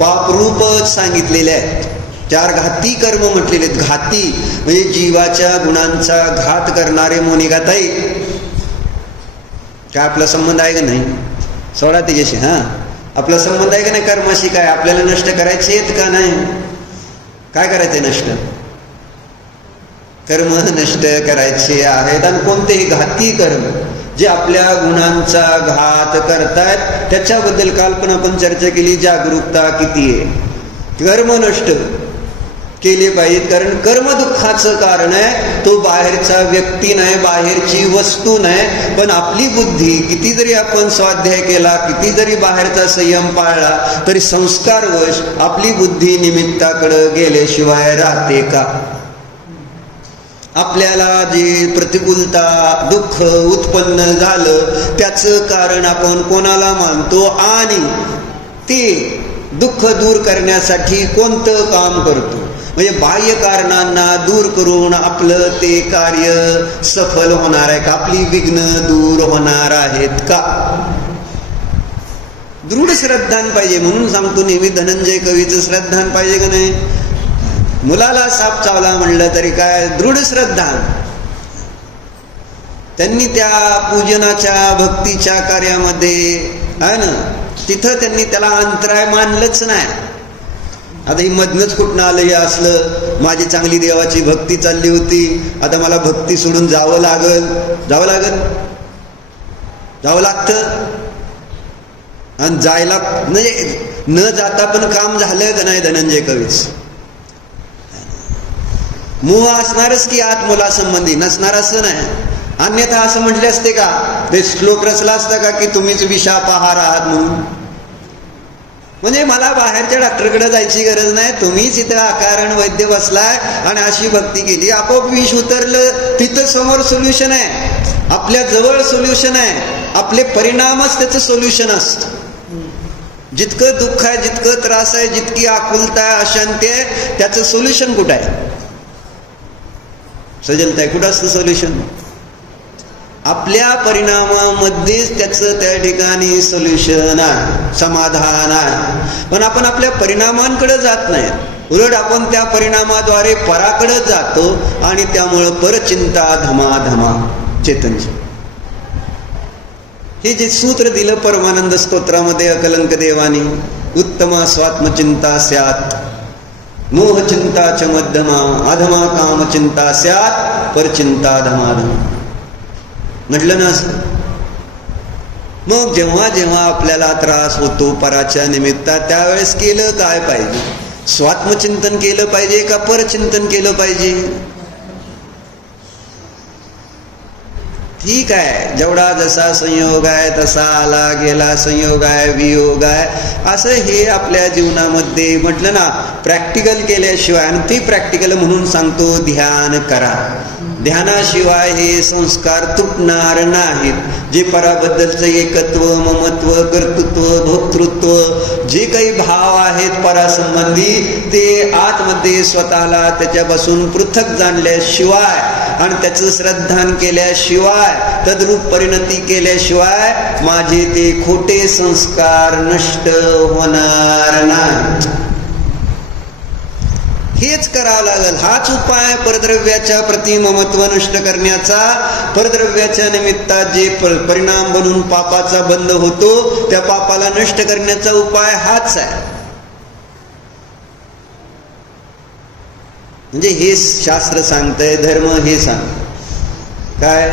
पापरूपच सांगितलेल्या आहेत. 4 घाती कर्म म्हटलेले आहेत. घाती म्हणजे जीवाच्या गुणांचा घात करणारे मोनिगाताई. काय आपला संबंध आहे का नाही? सोडा त्याच्याशी. आपला संबंध आहे का नाही कर्माशी? काय आपल्याला नष्ट करायचे आहेत का नाही? काय करायचंय नष्ट? कर्म नष्ट करायचे आहेत. आणि कोणतेही घाती कर्म जे आपल्या गुणांचा घात करतायत त्याच्याबद्दल काल पण आपण चर्चा केली. जागरूकता किती आहे? कर्म नष्ट केले पाहिजेत. कारण कर्म दुःखाचं कारण आहे. तो बाहेरचा व्यक्ती नाही, बाहेरची वस्तू नाही, पण आपली बुद्धी. किती जरी आपण स्वाध्याय केला, किती जरी बाहेरचा संयम पाळला, तरी संस्कारवश आपली बुद्धी निमित्ताकडे गेल्याशिवाय राहते का? आपल्याला जे प्रतिकूलता, दुःख उत्पन्न झालं त्याचं कारण आपण कोणाला मानतो आणि ते दुःख दूर करण्यासाठी कोणतं काम करतो? म्हणजे बाह्य कारणांना दूर करून आपलं ते कार्य सफल होणार आहे का? आपली विघ्न दूर होणार आहेत का? दृढ श्रद्धान पाहिजे. म्हणून सांगतो नेहमी धनंजय कवीचं श्रद्धान पाहिजे का नाही? मुलाला साप चावला म्हणलं तरी काय? दृढ श्रद्धा. त्यांनी त्या पूजनाच्या भक्तीच्या कार्यामध्ये आहे ना, तिथं त्यांनी त्याला अंतराय मानलंच नाही. आता ही मधनच कुठनं आलं हे असलं? माझी चांगली देवाची भक्ती चालली होती, आता मला भक्ती सोडून जावं लागतं. आणि जायला म्हणजे न जाता पण काम झालं का नाही धनंजय कवीच? मोह असणारच की आत मुलासंबंधी, नसणार असं नाही. अन्यथा असं म्हटले असते का? ते श्लोक रचला असता का की तुम्हीच विषापहार आहात म्हणून? म्हणजे मला बाहेरच्या डॉक्टरकडे जायची गरज नाही, तुम्हीच इथं अकारण वैद्य बसलाय आणि अशी भक्ती केली, आपोआप विष उतरलं. तिथं समोर सोल्युशन आहे, आपल्या जवळ सोल्युशन आहे. आपले परिणामच त्याचं सोल्युशन असतं. जितकं दुःख आहे, जितकं त्रास आहे, जितकी आकुलता आहे, अशांती आहे, त्याचं सोल्युशन कुठं आहे? सजलताय कुठं असतं सोल्युशन? आपल्या परिणामामध्येच त्याचं त्या ठिकाणी सोल्युशन आहे, समाधान आहे. पण आपण आपल्या परिणामांकडे जात नाही, उलट आपण त्या परिणामाद्वारे पराकडे जातो आणि त्यामुळं परचिंता धमाधमा. चेतनजी हे जे सूत्र दिलं परमानंद स्तोत्रामध्ये अकलंक देवानी, उत्तमा स्वात्मचिंता स्यात् मोहचिंता च मध्यमा अधमा कामचिंता स्यात् परचिंता धमाधम म्हटलं ना. मग जेव्हा जेव्हा आपल्याला त्रास होतो पराच्या निमित्ता, त्यावेळेस केलं काय पाहिजे? स्वात्मचिंतन केलं पाहिजे का परचिंतन केलं पाहिजे? ठीक आहे, जेवढा जसा संयोग आहे तसा आला गेला संयोग आहे, वियोग आहे, असं हे आपल्या जीवनामध्ये म्हटलं ना, प्रॅक्टिकल केल्याशिवाय. आणि ते प्रॅक्टिकल म्हणून सांगतो ध्यान करा. ध्यानाशिवाय हे संस्कार तुटणार नाहीत. जे पराबद्दलचं एकत्व, ममत्व, कर्तृत्व, भोक्तृत्व जे काही भाव आहेत परासंबंधी, ते आतमध्ये स्वतःला त्याच्यापासून पृथक जाणल्याशिवाय आणि त्याचं श्रद्धान केल्याशिवाय, तद्रूप परिणती केल्याशिवाय माझे ते खोटे संस्कार नष्ट होणार नाही. हेच करावं लागेल. हाच उपाय परद्रव्याच्या प्रति ममत्व नष्ट करण्याचा. परद्रव्याच्या निमित्तात जे परिणाम बनून पापाचा बंध होतो, त्या पापाला नष्ट करण्याचा उपाय हाच आहे. म्हणजे हे शास्त्र सांगतंय, धर्म हे सांग. काय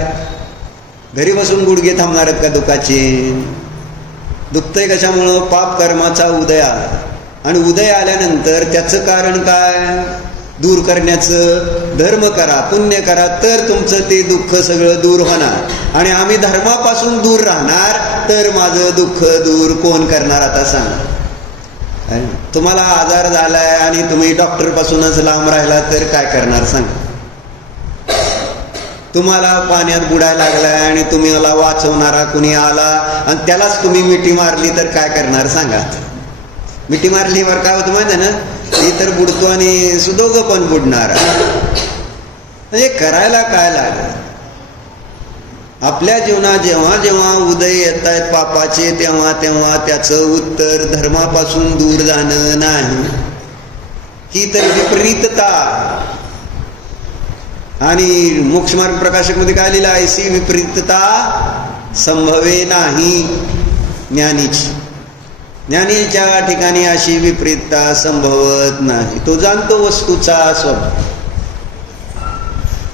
घरी बसून गुडघे थांबणार आहेत का दुखाचे? दुखतंय कशामुळं? पाप कर्माचा उदय आला, आणि उदय आल्यानंतर त्याचं कारण काय? दूर करण्याचं. धर्म करा, पुण्य करा, तर तुमचं ते दुःख सगळं दूर होणार. आणि आम्ही धर्मापासून दूर राहणार, तर माझं दुःख दूर कोण करणार आता सांग. तुम्हाला आजार झालाय आणि तुम्ही डॉक्टर पासूनच लांब राहिला तर काय करणार सांग. तुम्हाला पाण्यात बुडायला लागलाय आणि तुम्ही मला वाचवणारा कुणी आला आणि त्यालाच तुम्ही मिठी मारली तर काय करणार सांगा. मिठी मारलीवर काय होतं माहिती आहे ना, ती तर बुडतो आणि सुदोघ पण बुडणार. म्हणजे करायला काय लागलं? आपल्या जीवनात जेव्हा जेव्हा उदय येत आहेत पापाचे, तेव्हा तेव्हा त्याचं उत्तर धर्मापासून दूर जाणं नाही. ही तर विपरीतता. आणि मोक्षमार्ग प्रकाशक मध्ये काय लिहिलं? ऐसी विपरीतता संभवे नाही ज्ञानीची. ज्ञानीच्या ठिकाणी अशी विपरीतता संभवत नाही. तो जाणतो वस्तूचा स्वभाव.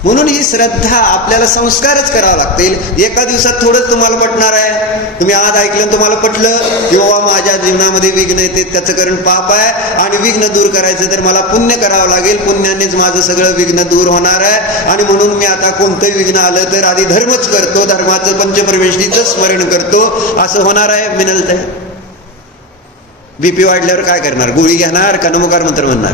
म्हणून ही श्रद्धा आपल्याला संस्कारच करावा लागतील. एका दिवसात थोडंच तुम्हाला पटणार आहे. तुम्ही आज ऐकलं तुम्हाला पटलं की बाबा माझ्या जीवनामध्ये विघ्न येते, त्याचं कारण पाप आहे, आणि विघ्न दूर करायचं तर मला पुण्य करावं लागेल, पुण्यानेच माझं सगळं विघ्न दूर होणार आहे. आणि म्हणून मी आता कोणतंही विघ्न आलं तर आधी धर्मच करतो, धर्माचं पंचपरमेष्ठीचं स्मरण करतो, असं होणार आहे. मिळतंय. बीपी वाढल्यावर काय करणार? गोळी घेणार का नमोकार मंत्र म्हणणार?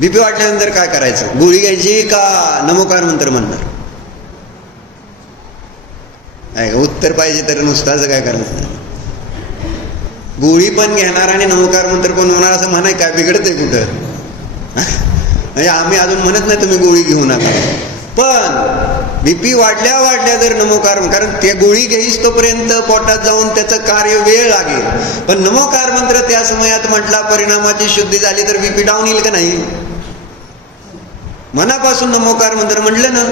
बीपी वाढल्यानंतर काय करायचं? गोळी घ्यायची का नमोकार मंत्र म्हणणार? उत्तर पाहिजे तर नुसताच काय करायचं? गोळी पण घेणार आणि नमोकार मंत्र पण होणार असं म्हणाय काय बिघडतंय कुठं? म्हणजे आम्ही अजून म्हणत नाही तुम्ही गोळी घेऊ नका, पण बीपी वाढल्या वाढल्या जर नमोकार, कारण त्या गोळी घेईस तोपर्यंत पोटात जाऊन त्याचं कार्य वेळ लागेल, पण नमोकार मंत्र त्या समयात म्हटला, परिणामाची शुद्धी झाली तर बीपी डाऊन येईल का नाही? मनापासून नमोकार मंत्र म्हटलं ना,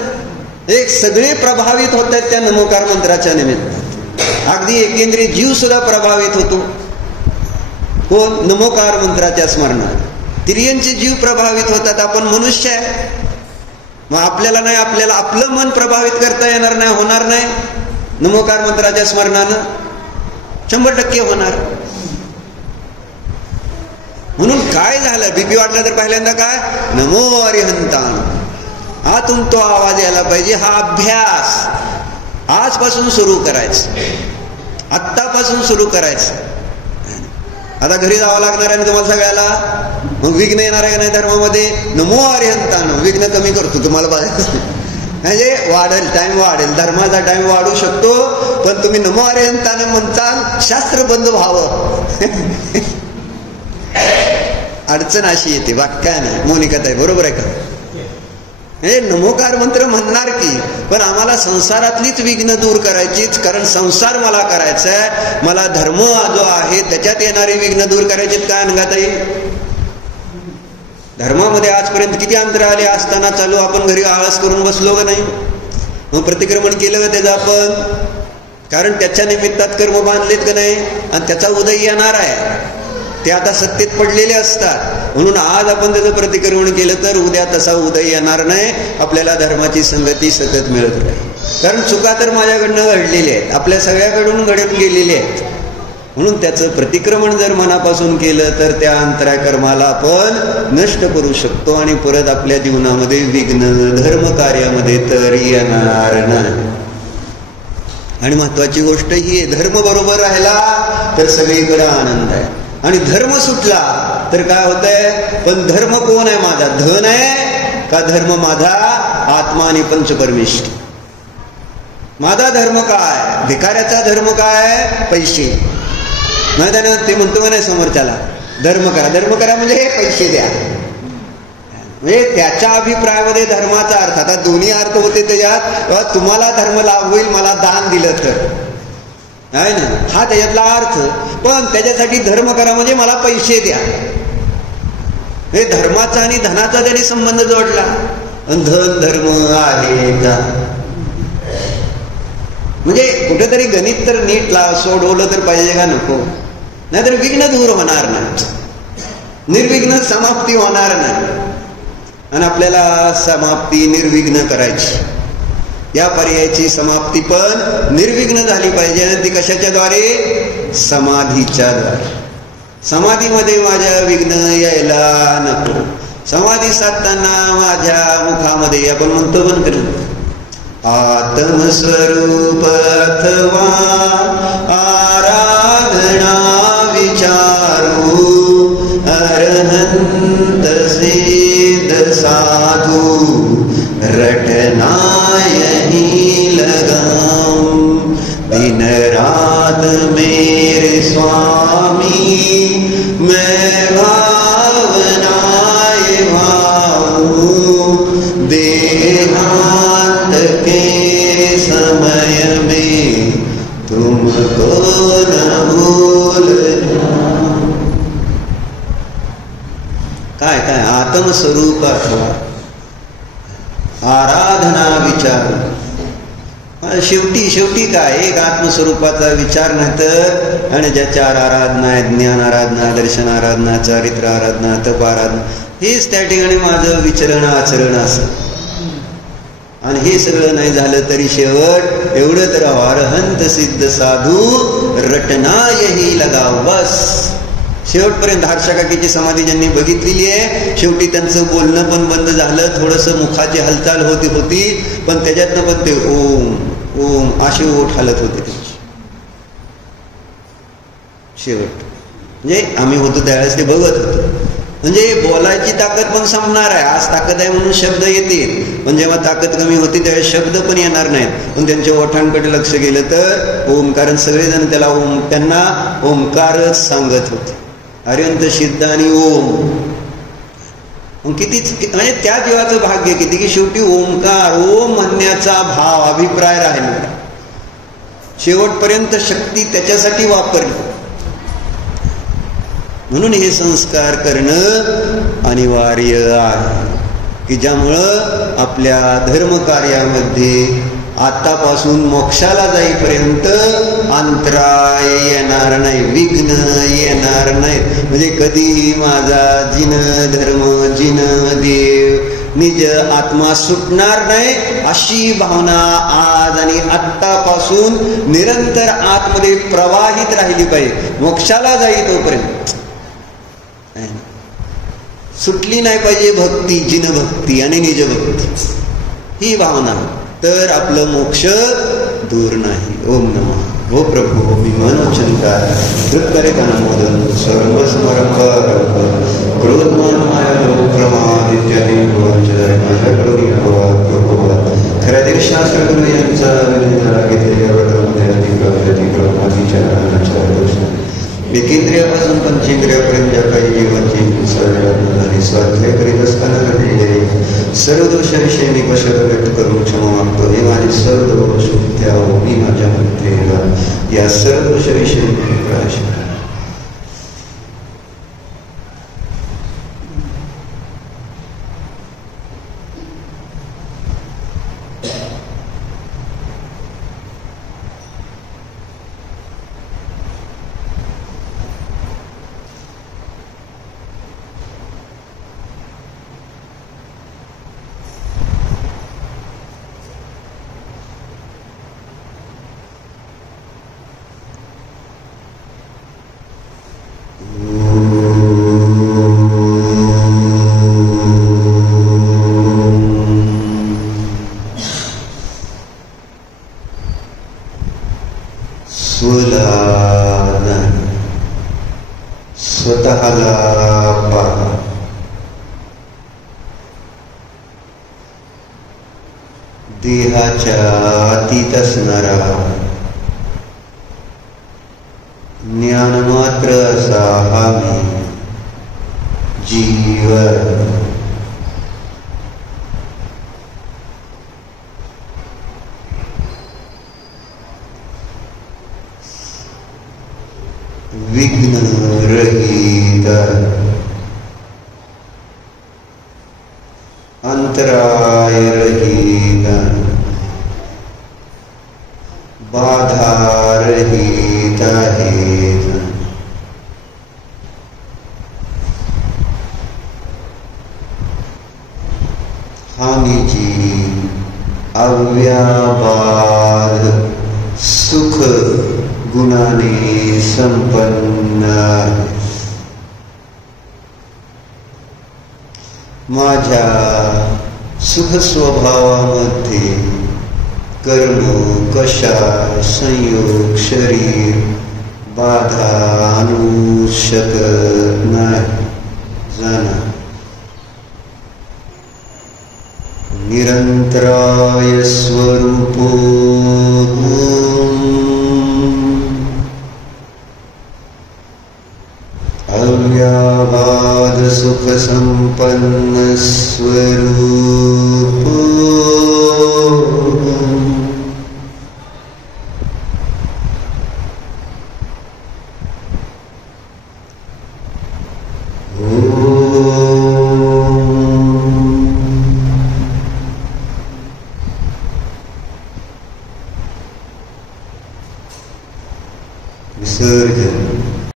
एक सगळे प्रभावित होत आहेत त्या नमोकार मंत्राच्या निमित्त. अगदी एकेंद्रिय जीव सुद्धा प्रभावित होतो. कोण? नमोकार मंत्राच्या स्मरणात. तिर्यंचे जीव प्रभावित होतात. आपण मनुष्य आहे, मग आपल्याला नाही, आपल्याला आपलं मन प्रभावित करता येणार नाही, होणार नाही. नमोकार मंत्राच्या स्मरणानं 100% होणार. म्हणून काय झालं? बीपी वाटला तर पहिल्यांदा काय? नमो अरिहंतान, आतून तो आवाज यायला पाहिजे. हा अभ्यास आजपासून सुरू करायचा, आत्तापासून सुरू करायचं. आता घरी जावं लागणार आहे तुम्हाला सगळ्याला. मग विघ्न येणार आहे का नाही धर्मामध्ये? नमो अरिहंतान, विघ्न कमी करतो तुम्हाला बघायचं. म्हणजे वाढेल, टाइम वाढेल, धर्माचा टाइम वाढू शकतो, पण तुम्ही नमो अरिहंतान म्हणताल शास्त्र बंद व्हावं. अडचण अशी येते, बाकी काय नाही. मोनिकाताई बरोबर आहे का? हे नमोकार मंत्र म्हणणार की, पण आम्हाला संसारातलीच विघ्न दूर करायचीच, कारण संसार मला करायचा आहे. मला धर्म जो आहे त्याच्यात येणारी विघ्न दूर करायची. काय अनघाताई? धर्मामध्ये आजपर्यंत किती अंतर आले असताना चालू आपण घरी आळस करून बसलो का नाही? मग प्रतिक्रमण केलं का त्याचं आपण? कारण त्याच्या निमित्तात कर्म बांधलेत का नाही? आणि त्याचा उदय येणार आहे. ते आता सत्तेत पडलेले असतात, म्हणून आज आपण त्याचं प्रतिक्रमण केलं तर उद्या तसा उदय येणार नाही. आपल्याला धर्माची संगती सतत मिळत राहील. कारण चुका तर माझ्याकडनं घडलेल्या आहेत, आपल्या सगळ्याकडून घडत गेलेल्या आहेत. म्हणून त्याचं प्रतिक्रमण जर मनापासून केलं तर त्या अंतराय कर्माला आपण नष्ट करू शकतो आणि परत आपल्या जीवनामध्ये विघ्न धर्म कार्यामध्ये तर येणार नाही. आणि महत्वाची गोष्ट ही आहे, धर्म बरोबर राहिला तर सगळीकडे आनंद आहे. आणि धर्म सुटला तर काय होतंय? पण धर्म कोण आहे माझा? धन आहे का धर्म माझा? आत्मा आणि पंचपरमेष्ठी. माझा धर्म काय? भिकाऱ्याचा धर्म काय? पैसे. माहिती आहे ना, ते म्हणतो का नाही समोरच्याला धर्म करा, धर्म करा म्हणजे हे पैसे द्या. म्हणजे त्याच्या अभिप्रायामध्ये धर्माचा अर्थ, आता दोन्ही अर्थ होते त्याच्यात. तुम्हाला धर्म लाभ होईल मला दान दिलं तर, आहे ना, हा त्याच्यातला अर्थ. पण त्याच्यासाठी धर्म करा म्हणजे मला पैसे द्या. हे धर्माचा आणि धनाचा त्याने संबंध जोडला. धन धर्म आहे का? म्हणजे कुठेतरी गणित तर नीट सोडवलं तर पाहिजे का नको? नाहीतर विघ्न दूर होणार नाही, निर्विघ्न समाप्ती होणार नाही. आणि आपल्याला समाप्ती निर्विघ्न करायची. या पर्यायाची समाप्ती पण निर्विघ्न झाली पाहिजे. आणि ती कशाच्या द्वारे? समाधीच्या द्वारे. समाधीमध्ये माझ्या विघ्न यायला नको. समाधी साधताना माझ्या मुखामध्ये आपण म्हणतो पण करू आत्मस्वरूप अथवा आराधना विचारू अरहंत सिद्ध साधू रटनाय ही लगाऊं दिन रात मेरे स्वामी मैं भावनाए भाऊं देहांत के समय में तुमको न भूलना. काय काय आत्मस्वरूप अथवा आराधना विचार. शेवटी काय एक आत्मस्वरूपाचा विचार नाही तर आणि ज्याच्यावर आराधना आहे, ज्ञान आराधना, दर्शन आराधना, चारित्र आराधना, तप आराधना, हेच त्या ठिकाणी माझं विचरण आचरण असं. आणि हे सगळं नाही झालं तरी शेवट एवढं तर अरहंत सिद्ध साधू रटनायही लगाव. बस शेवटपर्यंत हर्षकाकीची समाधी ज्यांनी बघितलेली आहे, शेवटी त्यांचं बोलणं पण बंद झालं, थोडंसं मुखाची हालचाल होती, पण त्याच्यातनं पण ते ओम ओम अशी ओठ हालत होते त्यांची. शेवट म्हणजे आम्ही होतो त्यावेळेस ते बघत होतो. म्हणजे बोलायची ताकद पण संपणार आहे. आज ताकद आहे म्हणून शब्द येतील, पण जेव्हा ताकद कमी होती त्यावेळेस शब्द पण येणार नाहीत. पण त्यांच्या ओठांकडे लक्ष गेलं तर ओम, कारण सगळेजण त्याला ओम, त्यांना ओंकारच सांगत होते. अरिहंत सिद्ध आणि ओम. किती म्हणजे त्या जीवाचं भाग्य किती की शेवटी ओंकार ओम म्हणण्याचा भाव अभिप्राय राहिला. शेवटपर्यंत शक्ती त्याच्यासाठी वापरली. म्हणून हे संस्कार करणं अनिवार्य आहे की ज्यामुळं आपल्या धर्मकार्यामध्ये आतापासून मोक्षाला जाईपर्यंत अंतराय येणार नाही, विघ्न येणार नाही. म्हणजे कधी माझा जिन धर्म जिन देव निज आत्मा सुटणार नाही अशी भावना आज आणि आत्तापासून निरंतर आतमध्ये प्रवाहित राहिली पाहिजे. मोक्षाला जाई तोपर्यंत सुटली नाही पाहिजे भक्ती, जिनभक्ती आणि निजभक्ती ही भावना, तर आपलं मोक्ष दूर नाही. ओम नमः. हो प्रभू मी मनोचंता तृत्करेकनमोदन सर्वस्मरंकार क्रोधमान माया लोक प्रमाद इत्यादी गोवांच्या माझ्याकडून खऱ्या देवशास्त्र गुरु यांचा विनिधान घेतलेल्या व्रतामध्ये विकेंद्रियापासून पंचेंद्रियापर्यंत ज्या काही जीवांची हिंसा आणि स्वाध्याय करीत असताना घडलेले सर्व दोषाविषयी मी कशात व्यक्त करून क्षमा मागतो. हे माझे सर्व दोष त्या मी माझ्या मध्ये या सर्व दोषाविषयी प्रकाश करा. स्वतःला पहा. देहाच्या अतीत असणारा ज्ञान मात्र असा हा मी जीव. विघ्न रहित अंतराय रहित बाधा रहित आहेत. अव्याबाध सुख गुणाने संपन्न आहे. माझ्या सुख स्वभावामध्ये कर्म, कषा, संयोग, शरीर बाधा आणू शकत नाही. जाणा निरंतराय स्वरूपो अव्याबाध सुख संपन्न स्वरूपो विसर्जन.